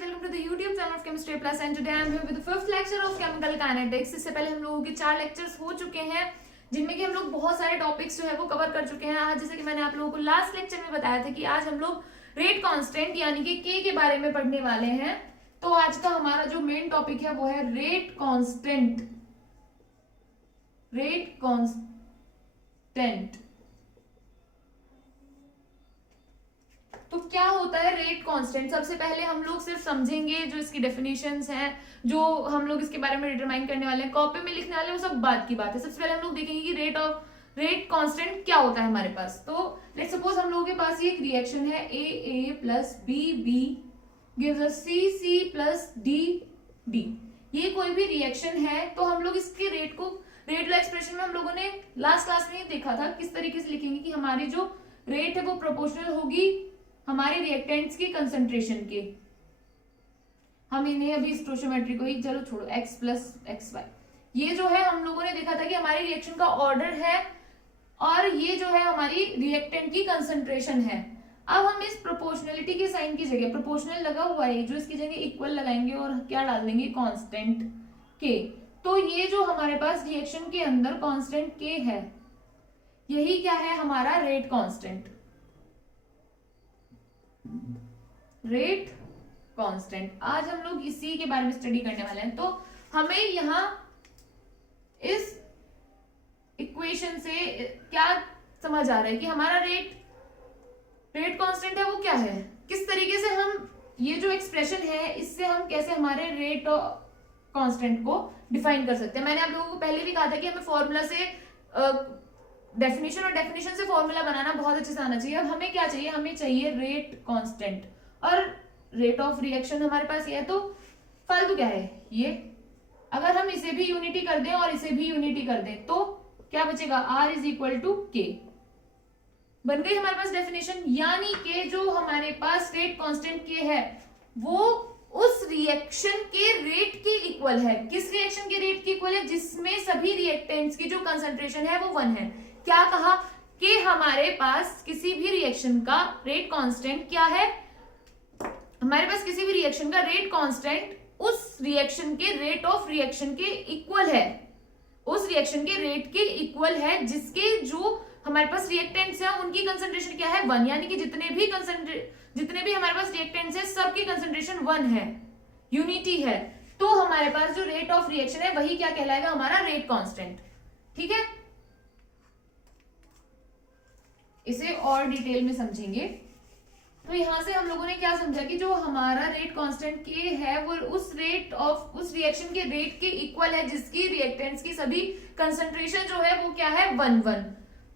welcome to the YouTube channel of Chemistry Plus and today I am here with the fifth lecture of Chemical Kinetics। इससे पहले हम लोगों के 4 lectures हो चुके हैं जिनमें कि हम लोग बहुत सारे टॉपिक्स जो है वो कवर कर चुके हैं। आज जैसे कि मैंने आप लोगों को लास्ट लेक्चर में बताया था कि आज हम लोग रेट कांस्टेंट यानी कि K के बारे में पढ़ने वाले हैं। तो आज का हमारा जो मेन टॉपिक है वो है रेट कांस्टेंट। रेट कांस्टेंट तो क्या होता है रेट कांस्टेंट? सबसे पहले हम लोग सिर्फ समझेंगे जो इसकी डेफिनेशंस हैं, जो हम लोग इसके बारे में डिटरमाइन करने वाले हैं, कॉपी में लिखने वाले, वो सब बात की बात है। सबसे पहले हम लोग देखेंगे कि रेट कांस्टेंट क्या होता है हमारे पास। तो लेट्स सपोज हम लोगों के पास ये एक रिएक्शन है A plus B gives us C plus D। ये कोई भी रिएक्शन है तो हम लोग इसके रेट लॉ एक्सप्रेशन में हम लोगों ने लास्ट क्लास में देखा था किस तरीके से लिखेंगे कि हमारी जो रेट है वो प्रोपोर्शनल होगी हमारे रिएक्टेंट्स की कंसंट्रेशन के। हम इन्हें अभी स्टोइचियोमेट्री को ही चलो छोड़ो, x प्लस एक्स वाई, ये जो है हम लोगों ने देखा था कि हमारी रिएक्शन का ऑर्डर है और ये जो है हमारी रिएक्टेंट की कंसंट्रेशन है। अब हम इस प्रोपोर्शनलिटी के साइन की जगह, प्रोपोर्शनल लगा हुआ है जो, इसकी जगह इक्वल लगाएंगे और क्या डाल देंगे, कांस्टेंट k। तो ये जो हमारे पास रिएक्शन के अंदर कांस्टेंट k है, यही क्या है हमारा रेट कांस्टेंट। रेट कांस्टेंट आज हम लोग इसी के बारे में स्टडी करने वाले हैं। तो हमें यहां इस इक्वेशन से क्या समझ आ रहा है कि हमारा रेट कांस्टेंट है वो क्या है, किस तरीके से हम ये जो एक्सप्रेशन है इससे हम कैसे हमारे रेट कांस्टेंट को डिफाइन कर सकते हैं। मैंने आप लोगों को पहले भी कहा था कि हमें फॉर्मूला से डेफिनेशन और डेफिनेशन से फॉर्मूला बनाना बहुत अच्छे से आना चाहिए। अब हमें क्या चाहिए, हमें चाहिए रेट कांस्टेंट और रेट ऑफ रिएक्शन हमारे पास ये है। तो फालतू क्या है ये, अगर हम इसे भी यूनिटी कर दें और इसे भी यूनिटी कर दें तो क्या बचेगा, R is equal to K। बन गई हमारे पास डेफिनेशन, यानी कि जो हमारे पास रेट कांस्टेंट K है वो उस रिएक्शन के रेट के इक्वल है। किस रिएक्शन के रेट के इक्वल है? जिसमें सभी रिएक्टेंट्स की जो कंसंट्रेशन है वो 1 है। क्या कहा कि हमारे पास किसी भी रिएक्शन का रेट कांस्टेंट क्या है, हमारे पास किसी भी रिएक्शन का रेट कांस्टेंट उस रिएक्शन के रेट ऑफ रिएक्शन के इक्वल है, उस रिएक्शन के रेट के इक्वल है जिसके जो हमारे पास रिएक्टेंट्स हैं उनकी कंसंट्रेशन क्या है, 1। यानी कि जितने भी हमारे पास रिएक्टेंट्स हैं सबकी कंसंट्रेशन 1 है, यूनिटी है। तो हमारे पास जो रेट ऑफ रिएक्शन है वही क्या कहलाएगा, हमारा रेट कांस्टेंट। ठीक है, इसे और डिटेल में समझेंगे। तो यहां से हम लोगों ने क्या समझा कि जो हमारा रेट कांस्टेंट K है वो उस रिएक्शन के रेट के इक्वल है जिसकी रिएक्टेंट्स की सभी कंसंट्रेशन जो है वो क्या है, 1।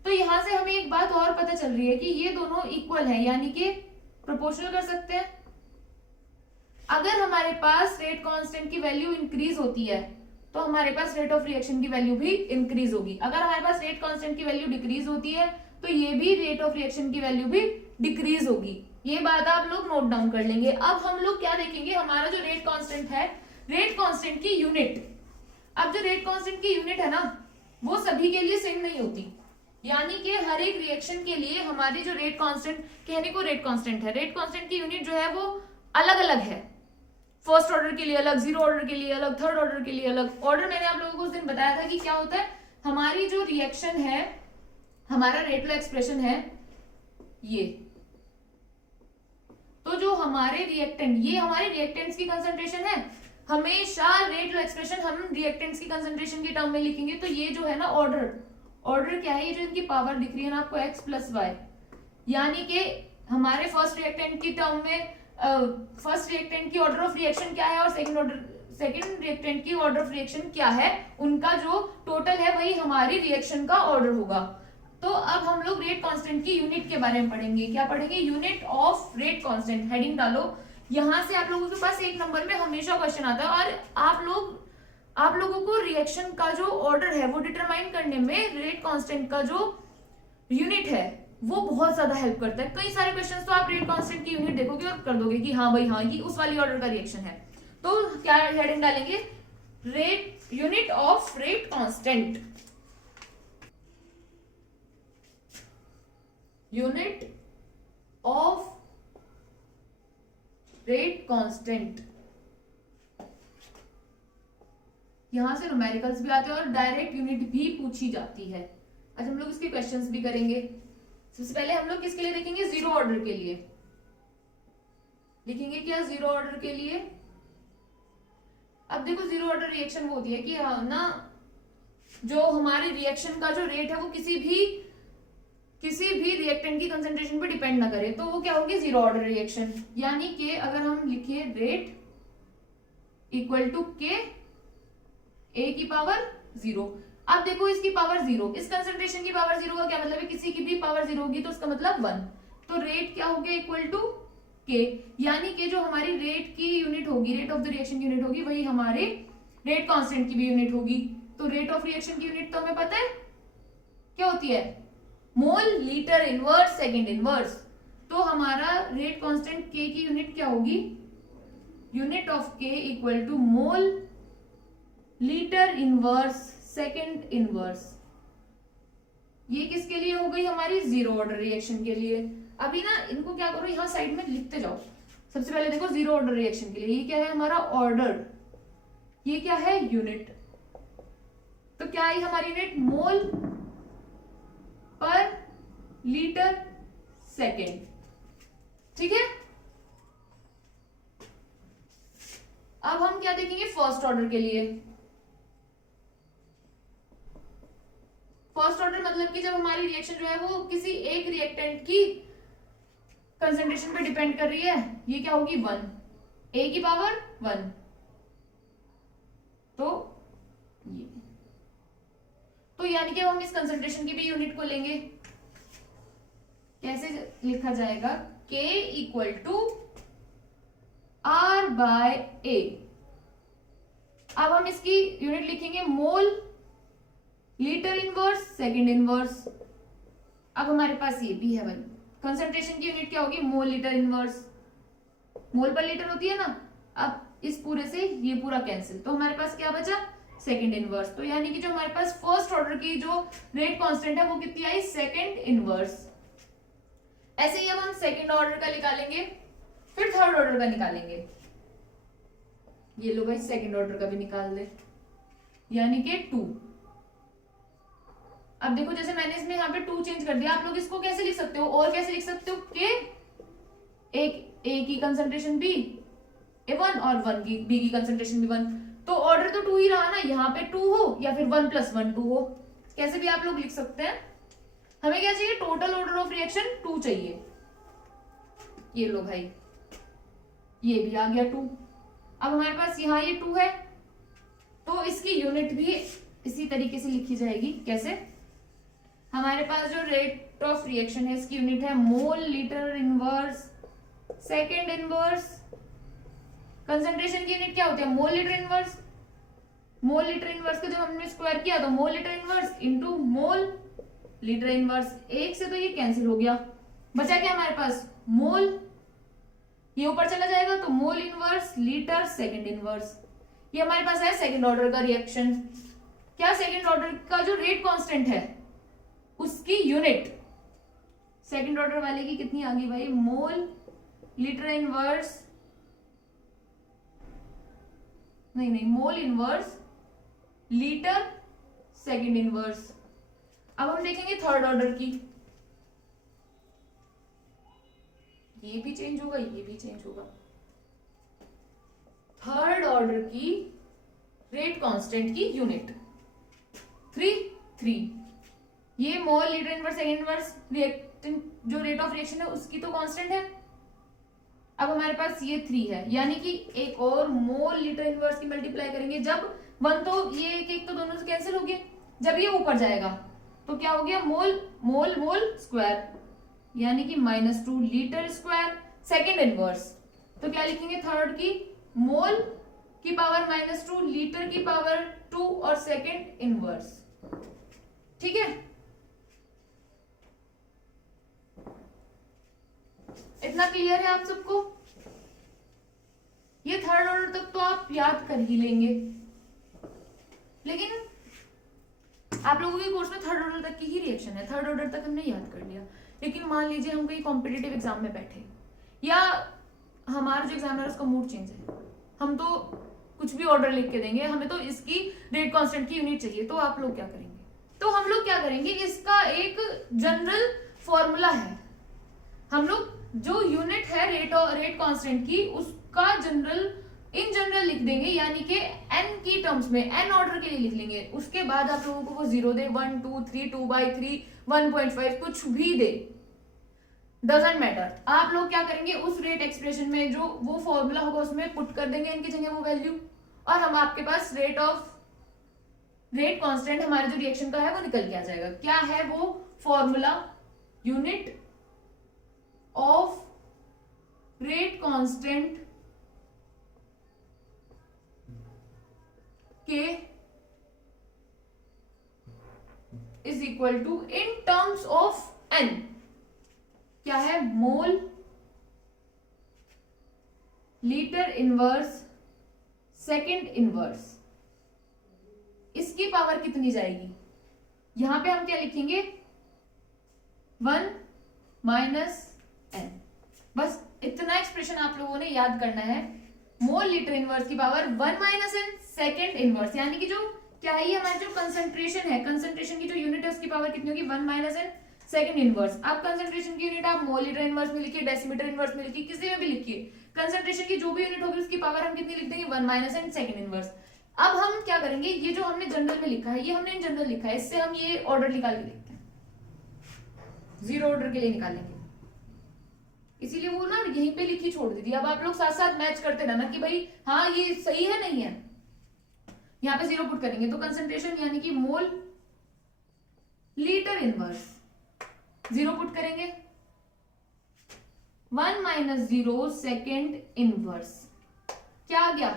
तो यहां से हमें एक बात और पता चल रही है कि ये दोनों इक्वल है, यानी कि प्रोपोर्शनल कर सकते हैं। अगर हमारे पास रेट कांस्टेंट की वैल्यू इंक्रीज होती है तो हमारे पास रेट ऑफ रिएक्शन की वैल्यू भी इंक्रीज होगी। अगर हमारे पास रेट कांस्टेंट की वैल्यू डिक्रीज होती है तो ये भी रेट ऑफ रिएक्शन की वैल्यू भी डिक्रीज होगी। ये बात आप लोग नोट डाउन कर लेंगे। अब हम लोग क्या देखेंगे, हमारा जो रेट कांस्टेंट है, रेट कांस्टेंट की यूनिट। अब जो रेट कांस्टेंट की यूनिट है ना वो सभी के लिए सेम नहीं होती, यानी कि हर एक रिएक्शन के लिए हमारी जो रेट कांस्टेंट, कहने को रेट कांस्टेंट है, रेट कांस्टेंट की यूनिट जो है वो अलग अलग है। फर्स्ट ऑर्डर के लिए अलग, जीरो ऑर्डर के लिए अलग, थर्ड ऑर्डर के लिए अलग। ऑर्डर मैंने आप लोगों को उस दिन बताया था कि क्या होता है, हमारी जो रिएक्शन है, हमारा रेट लॉ एक्सप्रेशन है ये, तो जो हमारे रिएक्टेंट, ये हमारे रिएक्टेंट्स की कंसंट्रेशन है। हमेशा रेट लॉ एक्सप्रेशन हम रिएक्टेंट्स की कंसंट्रेशन के टर्म में लिखेंगे। तो ये जो है ना ऑर्डर क्या है, ये जो इनकी पावर दिख रही है ना आपको, x प्लस वाई, यानी कि हमारे फर्स्ट रिएक्टेंट की टर्म में फर्स्ट रिएक्टेंट की ऑर्डर ऑफ रिएक्शन क्या है और सेकंड रिएक्टेंट की ऑर्डर ऑफ रिएक्शन क्या है, उनका जो टोटल है वही हमारी रिएक्शन का ऑर्डर होगा। तो अब हम लोग रेट कांस्टेंट की यूनिट के बारे में पढ़ेंगे। क्या पढ़ेंगे, unit of rate constant. Heading डालो, यहां से आप लोगों के पास 1 नंबर में हमेशा क्वेश्चन आता है और आप लोगों को रिएक्शन का जो ऑर्डर है वो डिटरमाइन करने में रेट कांस्टेंट का जो यूनिट है वो बहुत ज्यादा हेल्प करता है। कई सारे क्वेश्चंस तो आप रेट कांस्टेंट की यूनिट देखोगे और कर दोगे कि हाँ भाई हाँ ये उस वाली ऑर्डर का रिएक्शन है। तो क्या हेडिंग डालेंगे, rate unit of rate constant. Unit of rate constant, यहां से न्यूमेरिकल्स भी आते हैं और डायरेक्ट यूनिट भी पूछी जाती है। आज हम लोग इसके क्वेश्चंस भी करेंगे। सबसे पहले हम लोग किसके लिए देखेंगे, जीरो ऑर्डर के लिए लिखेंगे क्या, जीरो ऑर्डर के लिए। अब देखो जीरो ऑर्डर रिएक्शन वो होती है कि ना जो हमारी रिएक्शन का जो रेट है वो किसी भी रिएक्टेंट की कंसंट्रेशन पे डिपेंड ना करे, तो वो क्या होगी, जीरो ऑर्डर रिएक्शन। यानी कि अगर हम लिखे रेट इक्वल टू के ए की पावर जीरो। अब देखो इसकी पावर जीरो, इस कंसंट्रेशन की पावर जीरो का क्या मतलब है, किसी की भी पावर जीरो होगी तो उसका मतलब वन। तो रेट क्या हो गया, इक्वल टू के, यानी कि जो हमारी रेट की यूनिट होगी, रेट ऑफ द रिएक्शन की यूनिट होगी, वही हमारे रेट कांस्टेंट की भी यूनिट होगी। तो रेट ऑफ रिएक्शन की यूनिट तो हमें पता है क्या होती है, mole litre inverse second inverse. तो हमारा रेट कांस्टेंट के की यूनिट क्या होगी, unit of K equal to mole litre inverse second inverse. ये किसके लिए हो गई, हमारी जीरो ऑर्डर रिएक्शन के लिए। अभी ना इनको क्या करो, यहां साइड में लिखते जाओ। सबसे पहले देखो जीरो ऑर्डर रिएक्शन के लिए ये क्या है, हमारा ऑर्डर, ये क्या है, यूनिट। तो क्या आई हमारी यूनिट, मोल पर लीटर सेकेंड। ठीक है, अब हम क्या देखेंगे, फर्स्ट ऑर्डर के लिए। फर्स्ट ऑर्डर मतलब कि जब हमारी रिएक्शन जो है वो किसी एक रिएक्टेंट की कंसंट्रेशन पे डिपेंड कर रही है, ये क्या होगी, वन, ए की पावर वन। तो यानी कि हम इस कंसंट्रेशन की भी यूनिट को लेंगे, कैसे लिखा जाएगा, K equal to R by A. अब हम इसकी यूनिट लिखेंगे mole litre inverse second inverse. अब हमारे पास ये भी है भाई, कंसंट्रेशन की यूनिट क्या होगी, मोल लीटर इनवर्स, मोल पर लीटर होती है ना। अब इस पूरे से ये पूरा कैंसिल, तो हमारे पास क्या बचा, सेकेंड इनवर्स। तो यानी कि जो हमारे पास फर्स्ट ऑर्डर की जो रेट कांस्टेंट है वो कितनी आई, सेकेंड इनवर्स। ऐसे ही अब हम सेकेंड ऑर्डर का निकालेंगे, फिर थर्ड ऑर्डर का निकालेंगे। ये लो भाई सेकेंड ऑर्डर का भी निकाल दे, यानी कि टू। अब देखो जैसे मैंने इसमें यहाँ पे टू चेंज कर दिया, आप लोग इसको कैसे लिख सकते हो, और कैसे लिख सकते हो, के एक ए की कंसंट्रेशन बी ए वन और वन की बी की कंसंट्रेशन भी वन। तो ऑर्डर तो टू ही रहा ना, यहाँ पे टू हो या फिर वन प्लस वन टू हो, कैसे भी आप लोग लिख सकते हैं। हमें क्या चाहिए, total order of reaction two चाहिए। ये लो भाई, ये भी आ गया टू। अब हमारे पास यहाँ ये टू है, तो इसकी यूनिट भी इसी तरीके से लिखी जाएगी। कैसे, हमारे पास जो रेट ऑफ रिएक्शन है इसकी यूनिट है mole litre inverse second inverse. Concentration की यूनिट क्या होती है, मोल लीटर इनवर्स। मोल लीटर इनवर्स का जब हमने स्क्वायर किया तो मोल लीटर इनवर्स इनटू मोल लीटर इनवर्स। एक से तो ये कैंसिल हो गया, बचा क्या हमारे पास, मोल, ये ऊपर चला जाएगा तो mole inverse litre second inverse. ये हमारे पास है सेकेंड ऑर्डर का रिएक्शन। क्या, सेकेंड ऑर्डर का जो रेट कांस्टेंट है उसकी यूनिट सेकेंड ऑर्डर वाले की कितनी आ गई भाई, मोल लीटर इनवर्स, नहीं mole inverse litre second inverse. अब हम देखेंगे थर्ड ऑर्डर की, ये भी चेंज होगा, ये भी चेंज होगा। थर्ड ऑर्डर की रेट कांस्टेंट की यूनिट 3 ये मोल litre inverse second inverse reactant जो रेट ऑफ रिएक्शन है उसकी तो कांस्टेंट है। अब हमारे पास ये 3 है, यानी कि एक और मोल लीटर इनवर्स की मल्टीप्लाई करेंगे जब वन, तो ये एक तो दोनों से कैंसिल हो गए। जब ये ऊपर जाएगा तो क्या हो गया, मोल मोल मोल स्क्वायर, यानी कि -2 लीटर स्क्वायर सेकेंड इनवर्स। तो क्या लिखेंगे, थर्ड की मोल की पावर -2 लीटर की पावर 2 और सेकेंड इनवर्स। ठीक है, इतना क्लियर है आप सबको। ये थर्ड ऑर्डर तक तो आप याद कर ही लेंगे, लेकिन आप लोगों के कोर्स में थर्ड ऑर्डर तक की ही रिएक्शन है, थर्ड ऑर्डर तक हमने याद कर लिया। लेकिन मान लीजिए हम कहीं कॉम्पिटिटिव एग्जाम में बैठे या हमारा जो एग्जामिनर उसका मूड चेंज है, हम तो कुछ भी ऑर्डर लिख के देंगे, हमें तो इसकी रेट कांस्टेंट की यूनिट चाहिए, तो आप लोग क्या करेंगे? तो हम लोग क्या करेंगे, इसका एक जनरल फॉर्मूला है, हम लोग जो यूनिट है रेट कांस्टेंट की उसका इन जनरल लिख देंगे, यानी कि n की टर्म्स में n ऑर्डर के लिए लिख लेंगे। उसके बाद आप लोगों को वो 0 दे, 1 2 3 2/3 1.5 कुछ भी दे, डजंट मैटर, आप लोग क्या करेंगे उस रेट एक्सप्रेशन में जो वो फॉर्मूला होगा उसमें पुट कर देंगे इनकी जगह वो वैल्यू, और हम आपके पास रेट कांस्टेंट हमारे जो रिएक्शन का है वो निकल के आ जाएगा। क्या है वो formula? Unit of rate constant K is equal to in terms of n, क्या है? Mole litre inverse second inverse. इसकी पावर कितनी जाएगी? यहां पे हम क्या लिखेंगे? 1 माइनस n। बस इतना एक्सप्रेशन आप लोगों ने याद करना है। मोल लीटर इनवर्स की power 1 minus n second inverse, यानी कि जो क्या है ये हमारी जो कंसंट्रेशन है, कंसंट्रेशन की जो यूनिट है उसकी पावर कितनी होगी? 1 माइनस n सेकेंड इनवर्स। अब कंसंट्रेशन की यूनिट आप मोल लीटर इनवर्स में लिखिए, डेसीमीटर इनवर्स में लिखिए, किसी में भी लिखिए, कंसंट्रेशन की जो भी यूनिट होगी उसकी पावर हम कितनी लिख देंगे? 1 माइनस n सेकेंड इनवर्स। अब हम क्या करेंगे, ये जो हमने जनरल में लिखा है ये हमने इन जनरल लिखा है, इससे हम ये ऑर्डर निकाल के देखते हैं, 0 ऑर्डर के लिए निकालेंगे, इसीलिए वो ना यहीं पे लिखी छोड़ दी थी। अब आप लोग साथ साथ मैच करते रहना कि भाई हाँ ये सही है नहीं है, यहाँ पे 0 पुट करेंगे तो कंसंट्रेशन यानी कि मोल लीटर इनवर्स 0 पुट करेंगे, 1 माइनस 0 सेकेंड इनवर्स, क्या आ गया?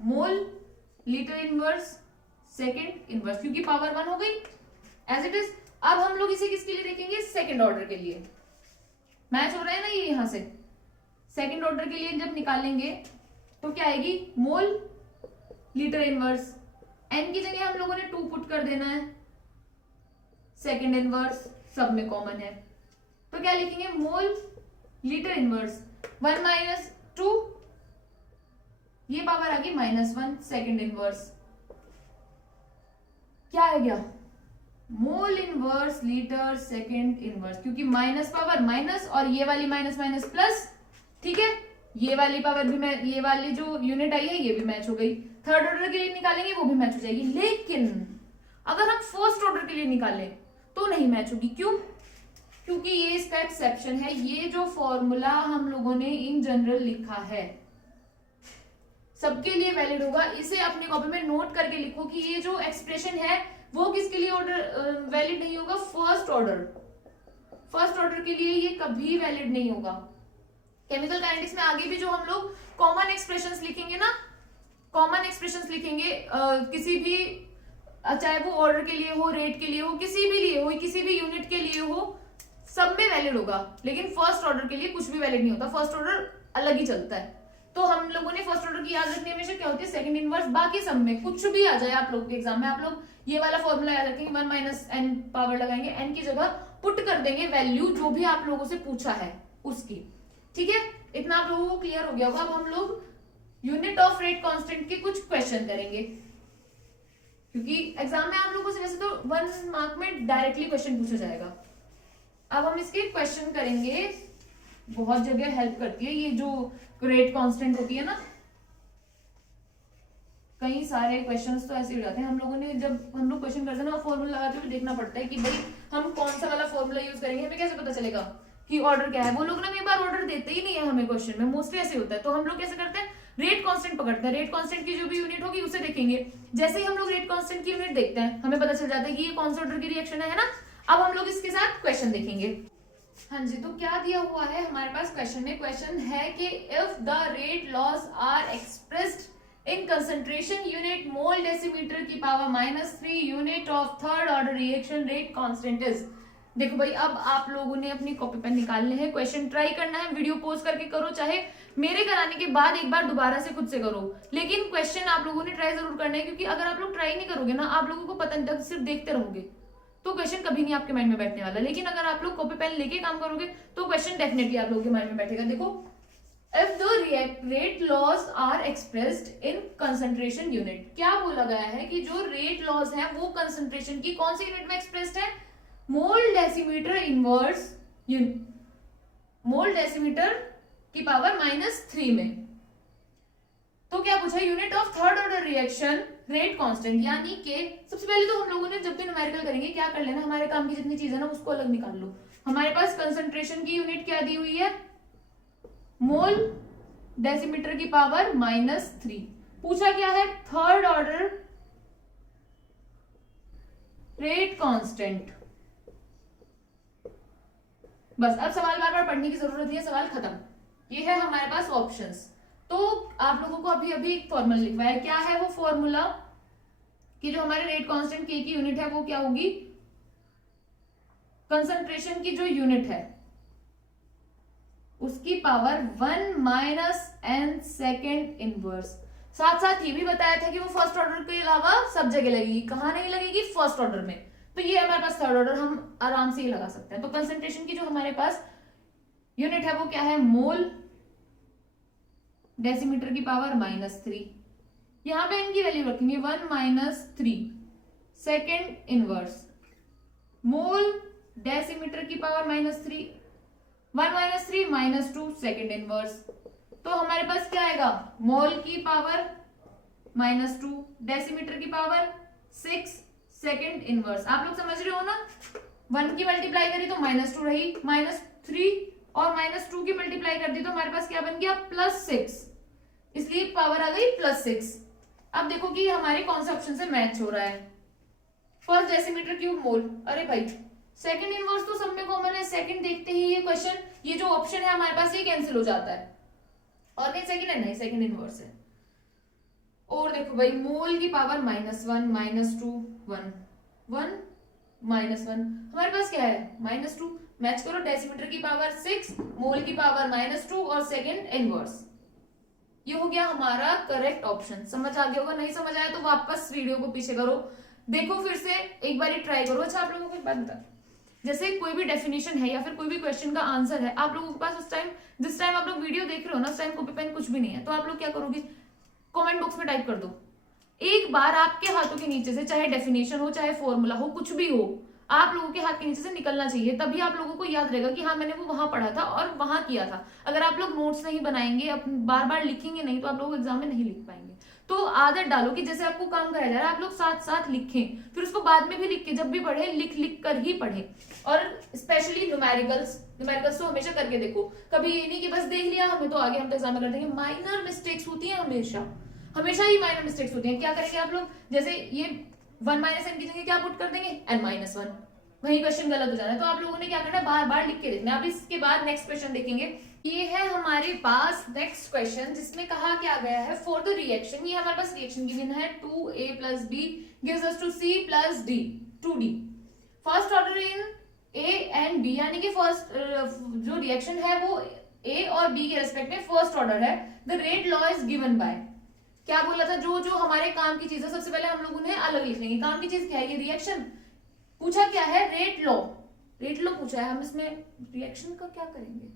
मोल लीटर इनवर्स सेकेंड इनवर्स, क्योंकि पावर 1 हो गई एज इट इज। अब हम लोग इसे किसके लिए देखेंगे? सेकेंड ऑर्डर के लिए। मैच हो रहा है ना ये यहां से, सेकेंड ऑर्डर के लिए जब निकालेंगे तो क्या आएगी? मोल लीटर इनवर्स, n की जगह हम लोगों ने 2 पुट कर देना है, सेकेंड इनवर्स सब में कॉमन है, तो क्या लिखेंगे? मोल लीटर इनवर्स 1 माइनस 2, ये पावर आ गई -1 सेकेंड इनवर्स, क्या आ गया? Mole inverse litre second inverse, क्योंकि माइनस पावर माइनस और ये वाली माइनस माइनस प्लस, ठीक है, ये वाली पावर भी ये वाली जो यूनिट आई है ये भी मैच हो गई। थर्ड ऑर्डर के लिए निकालेंगे वो भी मैच हो जाएगी, लेकिन अगर हम फर्स्ट ऑर्डर के लिए निकालें तो नहीं मैच होगी। क्यों? क्योंकि ये इसका एक्सेप्शन है, ये जो फॉर्मूला हम लोगों ने इन जनरल लिखा है सबके लिए वैलिड होगा। इसे अपने कॉपी में नोट करके लिखो कि ये जो एक्सप्रेशन है वो किसके लिए ऑर्डर वैलिड नहीं होगा? फर्स्ट ऑर्डर, फर्स्ट ऑर्डर के लिए ये कभी वैलिड नहीं होगा। केमिकल काइनेटिक्स में आगे भी जो हम लोग कॉमन एक्सप्रेशंस लिखेंगे ना, कॉमन एक्सप्रेशंस लिखेंगे किसी भी, चाहे वो ऑर्डर के लिए हो, रेट के लिए हो, किसी भी लिए हो, किसी भी यूनिट के लिए हो, सब में वैलिड होगा, लेकिन फर्स्ट ऑर्डर के लिए कुछ भी वैलिड नहीं होता, फर्स्ट ऑर्डर अलग ही चलता है। तो हम लोगों ने फर्स्ट ऑर्डर की याद रखनी हमेशा क्या होती है? Second inverse. बाकी सब में कुछ भी आ जाए आप लोग के एग्जाम में, आप लोग ये वाला फॉर्मूला याद रखेंगे, 1 माइनस n पावर लगाएंगे, n की जगह पुट कर देंगे वैल्यू जो भी आप लोगों से पूछा है उसकी, ठीक है? इतना आप लोगों को क्लियर हो गया होगा। अब हम लोग यूनिट ऑफ रेट कांस्टेंट के कुछ क्वेश्चन करेंगे, क्योंकि एग्जाम में आप लोगों से वैसे तो 1 मार्क में डायरेक्टली क्वेश्चन पूछा जाएगा। अब हम इसके क्वेश्चन करेंगे, बहुत जगह हेल्प करती है ये जो रेट कांस्टेंट होती है ना, कई सारे क्वेश्चंस तो ऐसे हो जाते हैं। हम लोगों ने जब हम लोग क्वेश्चन करते हैं ना, फॉर्मूला लगाते हुए देखना पड़ता है कि भाई हम कौन सा वाला फॉर्मूला यूज करेंगे, हमें कैसे पता चलेगा कि ऑर्डर क्या है? वो लोग ना कई बार ऑर्डर देते ही नहीं है हमें क्वेश्चन में, मोस्टली ऐसे होता है। तो हम लोग कैसे करते हैं? रेट कांस्टेंट पकड़ते हैं, रेट कांस्टेंट की जो भी यूनिट होगी उसे देखेंगे। जैसे ही हम लोग रेट कांस्टेंट की यूनिट देखते हैं हमें पता चल जाता है कि ये कौन सा ऑर्डर की रिएक्शन है ना। अब हम लोग इसके साथ क्वेश्चन देखेंगे। हाँ जी, तो क्या दिया हुआ है हमारे पास क्वेश्चन में? क्वेश्चन है कि if the rate loss are expressed in concentration unit mole decimetre की power -3 unit of third order reaction rate constant is. देखो भाई, अब आप लोगों ने अपनी कॉपी पेन निकालने हैं, क्वेश्चन ट्राई करना है, वीडियो पॉज करके करो, चाहे मेरे कराने के बाद एक बार दोबारा से खुद से करो, लेकिन क्वेश्चन आप लोगों ने ट्राई जरूर करना है, क्योंकि अगर आप लोग ट्राई नहीं करोगे ना, आप लोगों को पता नहीं तक सिर्फ देखते रहोगे तो क्वेश्चन कभी नहीं आपके माइंड में बैठने वाला। लेकिन अगर आप लोग कॉपी पेन लेके काम करोगे तो क्वेश्चन डेफिनेटली आप लोगों के माइंड में बैठेगा। देखो if the rate loss are expressed in concentration unit, क्या बोला गया है कि जो रेट लॉस है वो कंसंट्रेशन की कौन सी यूनिट में एक्सप्रेस्ड है, मोल डेसीमीटर इनवर्स मोल डेसीमीटर की पावर -3 में। तो क्या पूछा, unit of third order reaction rate constant, यानी कि सबसे पहले तो हम लोगों ने जब भी न्यूमेरिकल करेंगे क्या कर लेना, हमारे काम की जितनी चीज है ना उसको अलग निकाल लो। हमारे पास कंसंट्रेशन की यूनिट क्या दी हुई है, मोल डेसीमीटर की पावर -3। पूछा क्या है, थर्ड ऑर्डर रेट कांस्टेंट। बस अब सवाल बार बार पढ़ने की जरूरत नहीं है, सवाल खत्म। ये है हमारे पास ऑप्शंस। तो आप लोगों को अभी अभी एक फॉर्मूला लिखवाया है, क्या है वो फॉर्मूला, कि जो हमारे रेट कांस्टेंट के की यूनिट है वो क्या होगी, कंसंट्रेशन की जो यूनिट है उसकी पावर 1 - n सेकेंड इनवर्स। साथ साथ ये भी बताया था कि वो फर्स्ट ऑर्डर के अलावा सब जगह लगेगी, कहां नहीं लगेगी, फर्स्ट ऑर्डर में। तो ये हमारे पास थर्ड ऑर्डर, हम आराम से ही लगा सकते हैं। तो कंसंट्रेशन की जो हमारे पास यूनिट है वो क्या है, मोल डेसीमीटर की पावर -3। यहां पे इनकी वैल्यू रखेंगे 1 - 3 सेकेंड इनवर्स, मोल डेसीमीटर की पावर -3, 1 - 3 - 2 सेकेंड इनवर्स। तो हमारे पास क्या आएगा, मोल की पावर -2 डेसीमीटर की पावर 6 सेकेंड इनवर्स। आप लोग समझ रहे हो ना, 1 की मल्टीप्लाई करी तो -2 रही, -3 और -2 की मल्टीप्लाई कर दी तो हमारे पास क्या बन गया, +6, इसलिए पावर आ गई +6। अब देखो कि हमारे कौन से ऑप्शन से मैच हो रहा है, फर्स्ट डेसीमीटर क्यूब मोल, अरे भाई सेकंड इनवर्स तो सब में कॉमन है, सेकंड देखते ही ये क्वेश्चन, ये जो ऑप्शन है हमारे पास ये कैंसिल हो जाता है, और नहीं सेकंड है, नहीं सेकंड इनवर्स है। और देखो भाई मोल की पावर -1 -2 1 1 -1, हमारे पास क्या है -2, मैच करो, डेसीमीटर की पावर 6, मोल की पावर -2 और सेकंड इनवर्स। ये हो गया हमारा करेक्ट ऑप्शन। समझ आ गया होगा, नहीं समझ आया तो वापस वीडियो को पीछे करो, देखो फिर से एक बार ट्राई करो। अच्छा आप लोगों को एक बात बता, जैसे कोई भी डेफिनेशन है या फिर कोई भी क्वेश्चन का आंसर है, आप लोगों के पास उस टाइम, जिस टाइम आप लोग वीडियो देख रहे हो ना, उस टाइम कॉपी पेन कुछ भी नहीं है, तो आप लोग क्या करोगे, कमेंट बॉक्स में टाइप कर दो। एक बार आपके हाथों के नीचे से, चाहे डेफिनेशन हो चाहे फॉर्मूला हो, कुछ भी हो, आप लोगों के हाथ के नीचे से निकलना चाहिए, तभी आप लोगों को याद रहेगा कि हाँ मैंने वो वहां पढ़ा था और वहां किया था। अगर आप लोग नोट्स नहीं बनाएंगे, बार बार लिखेंगे नहीं, तो आप लोग एग्जाम में नहीं लिख पाएंगे। तो आदत डालो कि जैसे आपको काम कराया जा रहा है आप लोग साथ साथ लिखें, फिर उसको बाद में भी लिख के जब भी पढ़े, लिख लिख कर ही पढ़े। और स्पेशली न्यूमेरिकल्स तो हमेशा करके देखो, कभी ये नहीं कि बस देख लिया हमें तो आगे हम तो एग्जाम में कर देंगे। माइनर मिस्टेक्स होती है, हमेशा ही माइनर मिस्टेक्स होती हैं। क्या करेंगे आप लोग, जैसे ये 1 - n की जगह क्या पुट कर देंगे, n-1, वही क्वेश्चन गलत हो जाना है। तो आप लोगों ने क्या करना है, बार बार लिख के देखना। अब इसके बाद नेक्स्ट क्वेश्चन देखेंगे, ये है हमारे पास नेक्स्ट क्वेश्चन, जिसमें कहा क्या गया है, फॉर द रिएक्शन, ये हमारे पास रिएक्शन गिवन है 2a + b gives us to c + d 2d, first order in a and b, यानी कि फर्स्ट जो रिएक्शन है वो a और b के रेस्पेक्ट में फर्स्ट ऑर्डर है। The rate law is given by, क्या बोला था, जो जो हमारे काम की चीज है सबसे पहले हम लोग उन्हें अलग लिख लेंगे। काम की चीज क्या है, ये रिएक्शन। पूछा क्या है, रेट लॉ, रेट लॉ पूछा है, हम इसमें रिएक्शन का क्या करेंगे,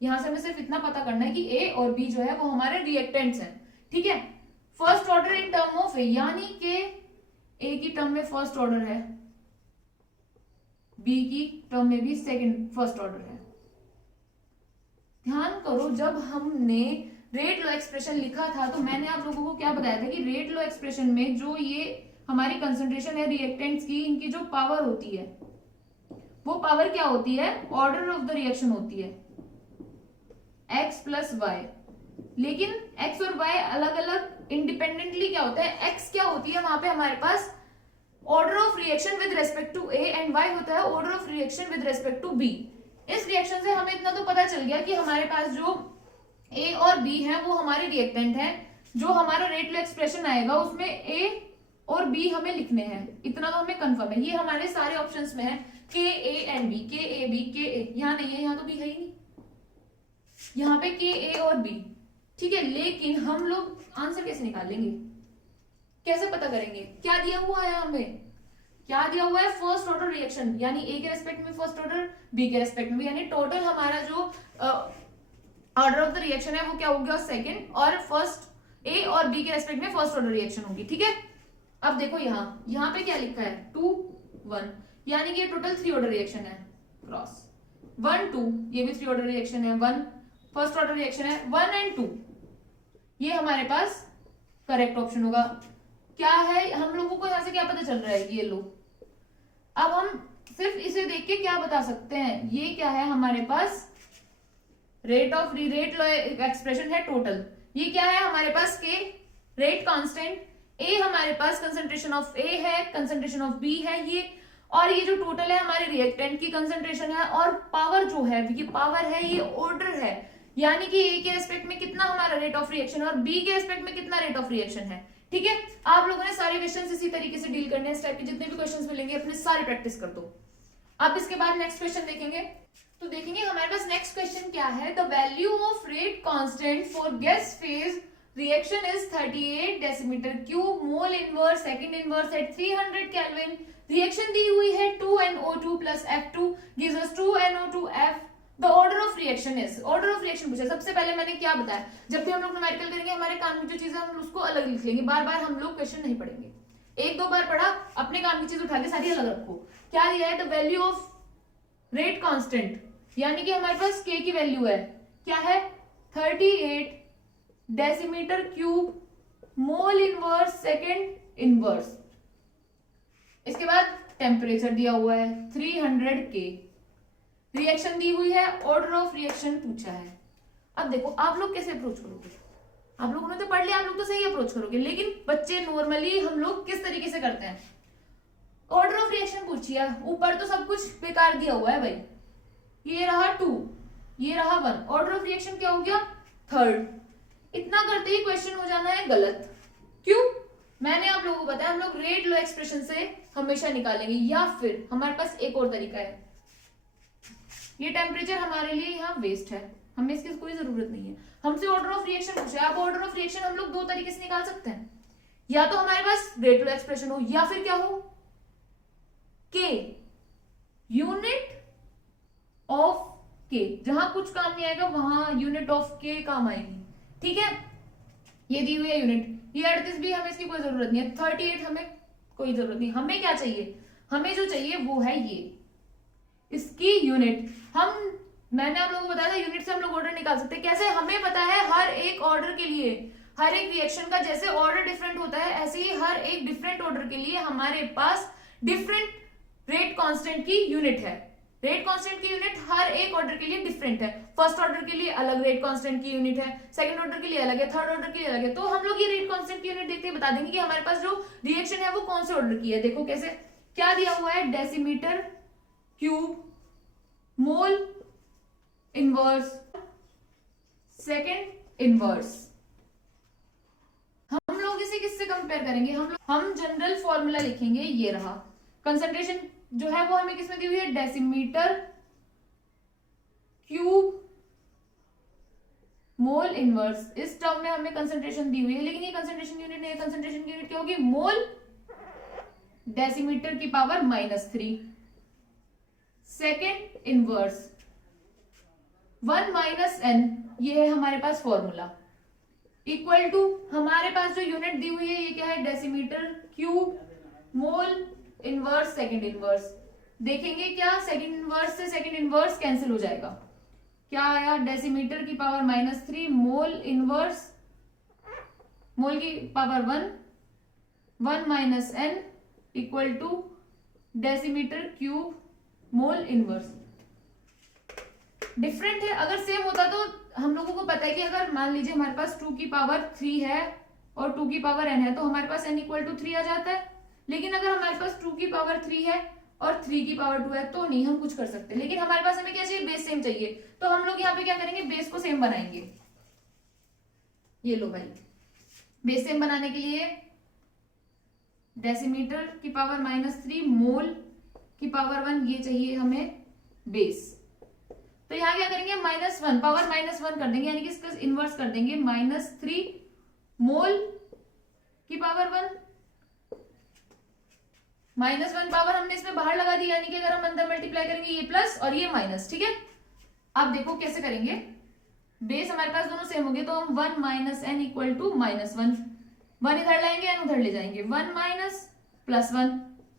यहां से हमें सिर्फ इतना पता करना है कि ए और बी जो है वो हमारे रिएक्टेंट्स हैं, ठीक है। First order in term of A, यानी कि ए की टर्म में फर्स्ट ऑर्डर है, बी की टर्म में भी सेकंड फर्स्ट ऑर्डर है। ध्यान करो, जब हमने रेट लॉ एक्सप्रेशन लिखा था तो मैंने आप लोगों को क्या बताया था कि रेट लॉ एक्सप्रेशन में जो ये हमारी कंसंट्रेशन है रिएक्टेंट्स की, इनकी जो पावर होती है वो पावर क्या होती है, ऑर्डर ऑफ द रिएक्शन होती है x + y। लेकिन x और y अलग अलग इंडिपेंडेंटली क्या होता है, x क्या होती है वहां पे हमारे पास order of reaction with respect to a and y होता है order of reaction with respect to b। इस रिएक्शन से हमें इतना तो पता चल गया कि हमारे पास जो a और b है वो हमारे रिएक्टेंट है। जो हमारा रेट लॉ एक्सप्रेशन आएगा उसमें a और b हमें लिखने हैं, इतना तो हमें कंफर्म है। ये हमारे सारे ऑप्शंस में है k a and b, k a b k a, यहाँ नहीं है, यहाँ तो b है ही नहीं, यहाँ पे k a और b, ठीक है। लेकिन हम लोग आंसर कैसे निकालेंगे, कैसे पता करेंगे, क्या दिया हुआ है हमें, क्या दिया हुआ है, फर्स्ट ऑर्डर रिएक्शन, यानी a के रेस्पेक्ट में फर्स्ट ऑर्डर, b के रेस्पेक्ट में, यानी टोटल हमारा जो ऑर्डर ऑफ द रिएक्शन है वो क्या हो गया, सेकंड, और फर्स्ट ए और बी के रेस्पेक्ट में फर्स्ट ऑर्डर रिएक्शन होगी, ठीक है। अब देखो यहाँ पे क्या लिखा है 2 1, यानी कि टोटल 3 ऑर्डर रिएक्शन है, क्रॉस 1 2, ये भी 3 ऑर्डर रिएक्शन है, 1 फर्स्ट ऑर्डर रिएक्शन है, 1 एंड 2, ये हमारे पास करेक्ट ऑप्शन होगा। क्या है, हम लोगों को यहाँ से क्या पता चल रहा है, ये लो, अब हम सिर्फ इसे देख के क्या बता सकते हैं, ये क्या है हमारे पास रेट ऑफ रेट एक्सप्रेशन है टोटल, ये क्या है हमारे पास के रेट कांस्टेंट, ए हमारे पास कंसंट्रेशन ऑफ ए है, कंसंट्रेशन ऑफ बी है ये, और ये जो टोटल है हमारे रिएक्टेंट की कंसंट्रेशन है, और पावर जो है ये पावर है, ये ऑर्डर है, यानी कि ए के रेस्पेक्ट में कितना हमारा रेट ऑफ रिएक्शन है और बी के रेस्पेक्ट में कितना रेट ऑफ रिएक्शन है, ठीक है। आप लोगों ने सारे क्वेश्चंस इसी तरीके से डील करने हैं, इस टाइप के जितने भी क्वेश्चंस मिलेंगे अपने सारे प्रैक्टिस कर दो। अब इसके बाद नेक्स्ट क्वेश्चन देखेंगे, तो देखेंगे हमारे पास नेक्स्ट क्वेश्चन क्या है, the value of rate constant for gas phase reaction is 38 decimetre cube mole inverse second inverse at 300 kelvin, reaction दी हुई है 2NO2 plus F2 gives us 2NO2F, the order of reaction is, order of reaction पूछा। सबसे पहले मैंने क्या बताया, जब भी हम लोग न्यूमेरिकल करेंगे हमारे काम की जो चीजें हम उसको अलग लिख लेंगे, बार बार हम लोग क्वेश्चन नहीं पढ़ेंगे, एक दो बार पढ़ा अपने काम की चीज उठा के सारी अलग रखो। क्या दिया है, the value of rate constant, यानी कि हमारे पास k की वैल्यू है, क्या है 38 decimetre cube mole inverse second inverse, इसके बाद टेम्परेचर दिया हुआ है 300 K, रिएक्शन दी हुई है, ऑर्डर ऑफ रिएक्शन पूछा है। अब देखो आप लोग कैसे अप्रोच करोगे, आप लोगों ने तो पढ़ लिया, आप लोग तो सही अप्रोच करोगे, लेकिन बच्चे नॉर्मली हम लोग किस तरीके से करते हैं, ऑर्डर ऑफ रिएक्शन पूछिए, ऊपर तो सब कुछ बेकार दिया हुआ है भाई, ये रहा 2, ये रहा 1, ऑर्डर ऑफ रिएक्शन क्या हो गया थर्ड, इतना करते ही क्वेश्चन हो जाना है गलत। क्यों, मैंने आप लोगों को बताया हम लोग रेट लो एक्सप्रेशन से हमेशा निकालेंगे, या फिर हमारे पास एक और तरीका है, ये टेम्परेचर हमारे लिए यहाँ वेस्ट है, हमें इसकी कोई जरूरत नहीं है, हमसे ऑर्डर ऑफ रिएक्शन पूछा है। अब ऑर्डर ऑफ रिएक्शन हम लोग दो तरीके से निकाल सकते हैं, या तो हमारे पास रेट लो एक्सप्रेशन हो, या फिर क्या हो के यूनिट ऑफ के, जहां कुछ काम नहीं आएगा वहां यूनिट ऑफ के काम आएगी, ठीक है। ये दी हुई है यूनिट, ये 38 भी हमें इसकी कोई जरूरत नहीं है, 38 हमें कोई जरूरत नहीं, हमें क्या चाहिए, हमें जो चाहिए वो है ये इसकी यूनिट। मैंने आप लोगों को बताया था यूनिट से हम लोग ऑर्डर निकाल सकते हैं, कैसे, हमें पता है हर एक ऑर्डर के लिए, हर एक रिएक्शन का जैसे ऑर्डर डिफरेंट होता है, ऐसे ही हर एक डिफरेंट ऑर्डर के लिए हमारे पास डिफरेंट रेट कांस्टेंट की यूनिट है, रेट कांस्टेंट की यूनिट हर एक ऑर्डर के लिए डिफरेंट है, फर्स्ट ऑर्डर के लिए अलग रेट कांस्टेंट की यूनिट है, सेकंड ऑर्डर के लिए अलग है, थर्ड ऑर्डर के लिए अलग है, तो हम लोग ये रेट कांस्टेंट की यूनिट देखते ही बता देंगे कि हमारे पास जो रिएक्शन है वो कौन से ऑर्डर की है। देखो कैसे, क्या दिया हुआ है, decimetre cube mole inverse second inverse, हम लोग इसे किससे कंपेयर करेंगे, हम जनरल फॉर्मूला लिखेंगे, ये रहा, कंसंट्रेशन जो है वो हमें किसमें दी हुई है, डेसीमीटर क्यूब मोल इनवर्स, इस टर्म में हमें कंसंट्रेशन दी हुई है, लेकिन ये कंसंट्रेशन यूनिट नहीं है, कंसंट्रेशन यूनिट क्या होगी, मोल डेसीमीटर की पावर -3 सेकेंड इनवर्स 1 - n, ये है हमारे पास फॉर्मूला, इक्वल टू हमारे पास जो यूनिट दी हुई है ये क्या है, decimetre cube mole inverse second inverse, देखेंगे क्या सेकंड इनवर्स से सेकंड इनवर्स कैंसिल हो जाएगा, क्या आया, डेसीमीटर की पावर -3 मोल इनवर्स, मोल की power 1 - n equal to decimetre cube mole inverse. Different है, अगर सेम होता तो हम लोगों को पता है कि अगर मान लीजिए हमारे पास 2 की पावर 3 है और 2 की पावर n है, तो हमारे पास n इक्वल टू 3 आ जाता है, लेकिन अगर हमारे पास 2 की पावर 3 है और 3 की पावर 2 है तो नहीं हम कुछ कर सकते, लेकिन हमारे पास हमें क्या चाहिए, बेस सेम चाहिए, तो हम लोग यहाँ पे क्या करेंगे, बेस को सेम बनाएंगे, ये लो भाई, बेस सेम बनाने के लिए डेसीमीटर की पावर -3 मोल की पावर 1 ये चाहिए हमें बेस, तो यहाँ क्या करेंगे, -1 पावर -1 कर देंगे, यानी कि इसका इनवर्स कर देंगे, -3 मोल की पावर 1, -1 पावर हमने इसमें बाहर लगा दी, यानी कि अगर हम अंदर मल्टीप्लाई करेंगे ये प्लस और ये माइनस, ठीक है। अब देखो कैसे करेंगे, बेस हमारे पास दोनों सेम हो गए, तो हम 1 माइनस एन इक्वल टू -1, 1 इधर लाएंगे एन उधर ले जाएंगे, 1 माइनस +1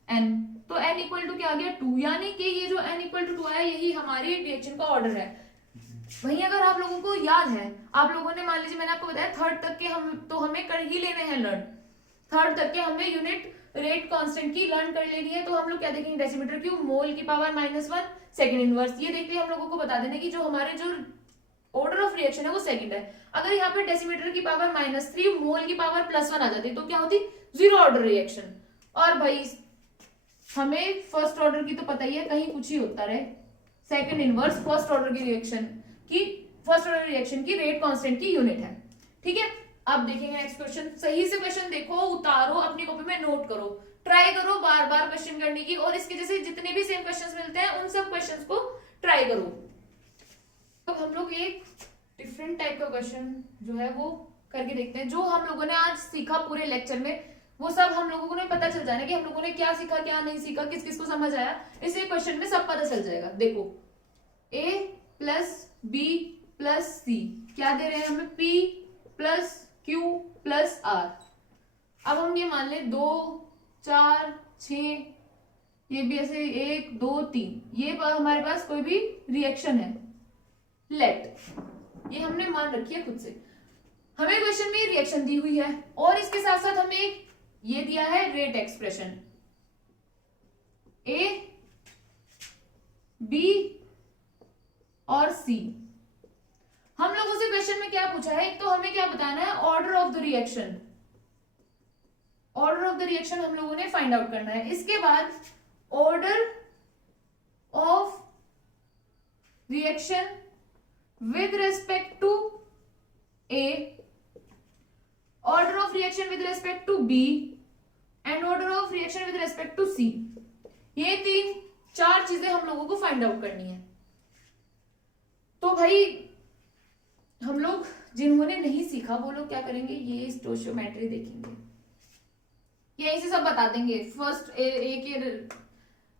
एन, तो एन इक्वल टू क्या आ गया 2, यानी कि ये जो एन इक्वल टू 2 आया यही हमारी रिएक्शन का ऑर्डर है। वहीं अगर आप लोगों को याद है, आप लोगों ने मान लीजिए मैंने आपको बताया थर्ड तक के हम तो हमें कर ही लेने हैं लर्न, थर्ड तक के हमें यूनिट रेट कांस्टेंट की लर्न कर लेनी है, तो हम लोग क्या देखेंगे डेसीमीटर क्यूब मोल की पावर -1 सेकंड इनवर्स, ये देख के हम लोगों को बता देना कि जो हमारे जो ऑर्डर ऑफ रिएक्शन है वो सेकंड है। अगर यहाँ पे डेसीमीटर की पावर -3 मोल की पावर +1 आ जाती तो क्या होती, जीरो ऑर्डर रिएक्शन। और भाई हमें फर्स्ट ऑर्डर की तो पता ही है कहीं कुछ ही होता रहे, सेकंड इनवर्स फर्स्ट ऑर्डर की रिएक्शन की, फर्स्ट ऑर्डर रिएक्शन की रेट कांस्टेंट की यूनिट है। ठीक है, अब देखेंगे नेक्स्ट क्वेश्चन, सही से क्वेश्चन देखो, उतारो, अपनी कॉपी में नोट करो, ट्राई करो बार बार क्वेश्चन करने की, और इसके जैसे जितने भी सेम क्वेश्चंस मिलते हैं उन सब क्वेश्चंस को ट्राई करो। अब हम लोग एक डिफरेंट टाइप का क्वेश्चन जो है वो करके देखते हैं, जो हम लोगों ने आज सीखा पूरे लेक्चर में वो सब हम लोगों को ने पता चल जाना कि हम लोगों ने क्या सीखा क्या नहीं सीखा, किस किस को समझ आया, इसे क्वेश्चन में सब पता चल जाएगा। देखो a plus B plus C क्या दे रहे हैं हमें, p plus Q plus R. अब हम ये मान ले 2 4 6, ये भी ऐसे 1 2 3, ये हमारे पास कोई भी रिएक्शन है, लेट, ये हमने मान रखी है खुद से, हमें क्वेश्चन में रिएक्शन दी हुई है और इसके साथ साथ हमें ये दिया है रेट एक्सप्रेशन, ए बी और सी। हम लोगों से क्वेश्चन में क्या पूछा है, एक तो हमें क्या बताना है order of the reaction, order of the reaction हम लोगों ने फाइंड आउट करना है। इसके बाद order of reaction with respect to A, order of reaction with respect to B and order of reaction with respect to C, ये 3-4 चीजें हम लोगों को फाइंड आउट करनी है। तो भाई हम लोग जिन्होंने नहीं सीखा वो लोग क्या करेंगे, ये स्टोइचियोमेट्री देखेंगे, यहीं से सब बता देंगे। फर्स्ट ए के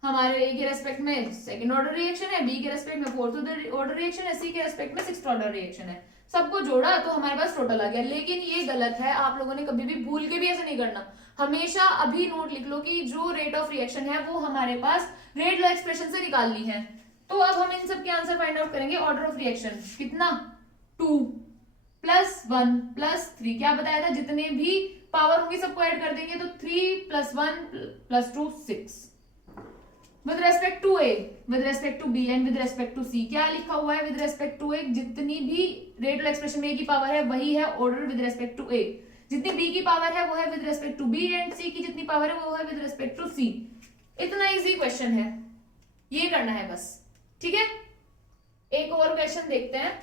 हमारे ए के रेस्पेक्ट में सेकंड ऑर्डर रिएक्शन है, बी के रेस्पेक्ट में फोर्थ ऑर्डर रिएक्शन है, सी के रेस्पेक्ट में सिक्स्थ ऑर्डर रिएक्शन है, सबको जोड़ा तो हमारे पास टोटल आ गया। लेकिन ये गलत है, आप लोगों ने कभी भी भूल के भी ऐसा नहीं करना, हमेशा अभी नोट लिख लो कि जो रेट ऑफ रिएक्शन है वो हमारे पास रेट लॉ एक्सप्रेशन से निकालनी है। तो अब हम इन सब के आंसर फाइंड आउट करेंगे। ऑर्डर ऑफ रिएक्शन कितना, 2 + 1 + 3, क्या बताया था, जितने भी पावर होंगी सबको ऐड कर देंगे, तो 3 + 1 + 2 6। With respect to A, with respect to B and with respect to C, क्या लिखा हुआ है, विद रेस्पेक्ट टू ए जितनी भी रेट ऑफ एक्सप्रेशन में ए की पावर है वही है order with respect to A, जितनी बी की पावर है वो है with respect to B, and C की जितनी पावर है वो है विद रेस्पेक्ट टू सी। इतना इजी क्वेश्चन है, ये करना है बस। ठीक है, एक और क्वेश्चन देखते हैं।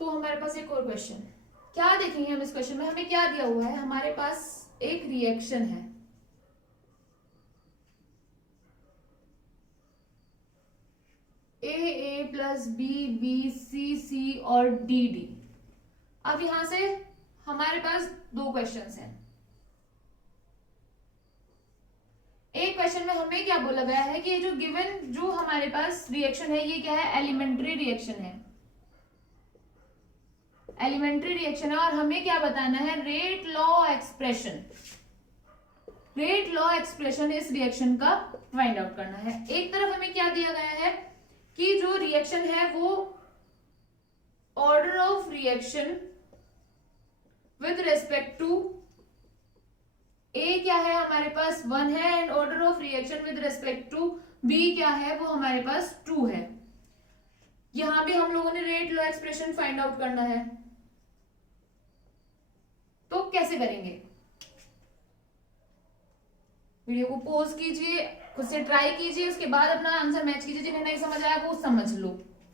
तो हमारे पास एक और क्वेश्चन, क्या देखेंगे हम इस क्वेश्चन में, हमें क्या दिया हुआ है, हमारे पास एक रिएक्शन है, ए प्लस बी बी सी सी और डी डी। अब यहां से हमारे पास 2 क्वेश्चंस हैं। एक क्वेश्चन में हमें क्या बोला गया है कि ये जो गिवन जो हमारे पास रिएक्शन है ये क्या है, एलिमेंट्री रिएक्शन है, एलिमेंट्री रिएक्शन है, और हमें क्या बताना है, rate law expression, rate law expression इस रिएक्शन का फाइंड आउट करना है। एक तरफ हमें क्या दिया गया है कि जो रिएक्शन है वो order of reaction with respect to A क्या है हमारे पास 1 है, and order of reaction with respect to B क्या है वो हमारे पास 2 है। यहां भी हम लोगों ने rate law expression find out करना है, तो कैसे करेंगे, वीडियो को पॉज कीजिए, खुद से ट्राई कीजिए, उसके बाद अपना आंसर मैच कीजिए, जिन्हें नहीं समझ आया वो समझ लो।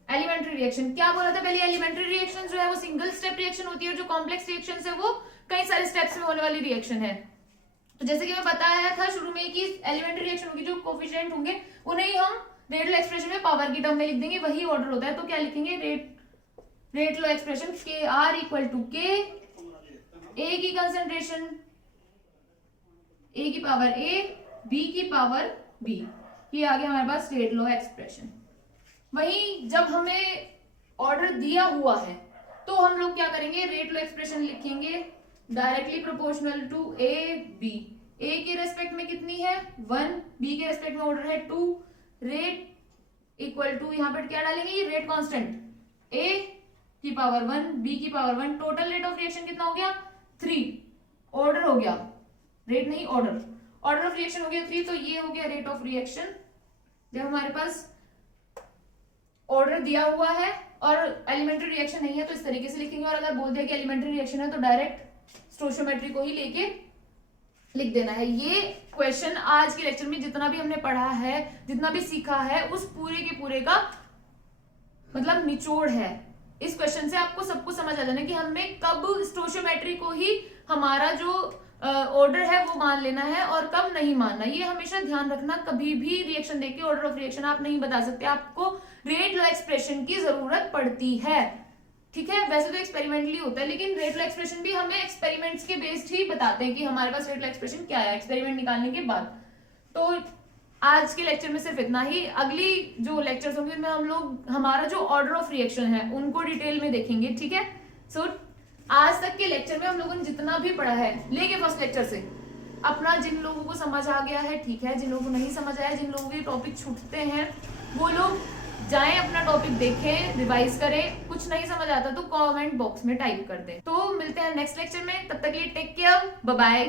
एलिमेंट्री रिएक्शन क्या बोला था पहले, एलिमेंट्री रिएक्शन जो है वो सिंगल स्टेप रिएक्शन होती है, और जो कॉम्प्लेक्स रिएक्शन है वो कई सारे स्टेप्स में होने वाली रिएक्शन है। तो जैसे कि मैं बताया था शुरू में कि एलिमेंट्री रिएक्शन होगी जो कोफिशिएंट होंगे उन्हें हम रेट लॉ एक्सप्रेशन में पावर की टर्म में लिख देंगे, वही ऑर्डर होता है। तो क्या लिखेंगे, रेट लॉ एक्सप्रेशन के आर इक्वल टू के, ए की कंसेंट्रेशन ए की पावर ए, बी की पावर बी, ये आ गया हमारे पास रेट लॉ एक्सप्रेशन। वहीं जब हमें ऑर्डर दिया हुआ है तो हम लोग क्या करेंगे, रेट लॉ एक्सप्रेशन लिखेंगे directly proportional to A B. A के रेस्पेक्ट में कितनी है 1, बी के रेस्पेक्ट में ऑर्डर है 2, रेट इक्वल टू यहाँ पर क्या डालेंगे, ये रेट कांस्टेंट ए की पावर 1 बी की power 1, total rate of reaction कितना हो गया 3, ऑर्डर हो गया, रेट नहीं ऑर्डर, ऑर्डर ऑफ रिएक्शन हो गया 3, तो ये हो गया रेट ऑफ रिएक्शन। जब हमारे पास ऑर्डर दिया हुआ है और एलिमेंट्री रिएक्शन नहीं है तो इस तरीके से लिखेंगे, और अगर बोल दिया कि एलिमेंट्री रिएक्शन है तो डायरेक्ट स्टोइचियोमेट्री को ही लेके लिख देना है। ये क्वेश्चन आज के लेक्चर में जितना भी हमने पढ़ा है, जितना भी सीखा है, उस पूरे के पूरे का मतलब निचोड़ है। इस क्वेश्चन से आपको सब कुछ समझ आ जाना कि हमें कब स्टोइचियोमेट्री को ही हमारा जो ऑर्डर है वो मान लेना है और कब नहीं मानना, ये हमेशा ध्यान रखना। कभी भी रिएक्शन देके ऑर्डर ऑफ रिएक्शन आप नहीं बता सकते, आपको रेट लॉ एक्सप्रेशन की जरूरत पड़ती है, ठीक है। वैसे तो एक्सपेरिमेंटली होता है, लेकिन रेट लॉ एक्सप्रेशन भी हमें एक्सपेरिमेंट्स के बेस्ड ही बताते हैं कि हमारे पास रेट लॉ एक्सप्रेशन क्या है एक्सपेरिमेंट निकालने के बाद। तो आज के लेक्चर में सिर्फ इतना ही। अगली जो लेक्चर्स होंगे उनमें हम लोग हमारा जो ऑर्डर ऑफ रिएक्शन है उनको डिटेल में देखेंगे, ठीक है। सो आज तक के लेक्चर में हम लोगों ने जितना भी पढ़ा है लेके फर्स्ट लेक्चर से, अपना जिन लोगों को समझ आ गया है ठीक है, जिन लोगों को नहीं समझ आया, जिन लोगों के टॉपिक छूटते हैं वो लोग जाएं अपना टॉपिक देखें, रिवाइज करें, कुछ नहीं समझ आता तो कमेंट बॉक्स में टाइप कर दें। तो मिलते हैं नेक्स्ट लेक्चर में, तब तक के लिए टेक केयर, बाय बाय।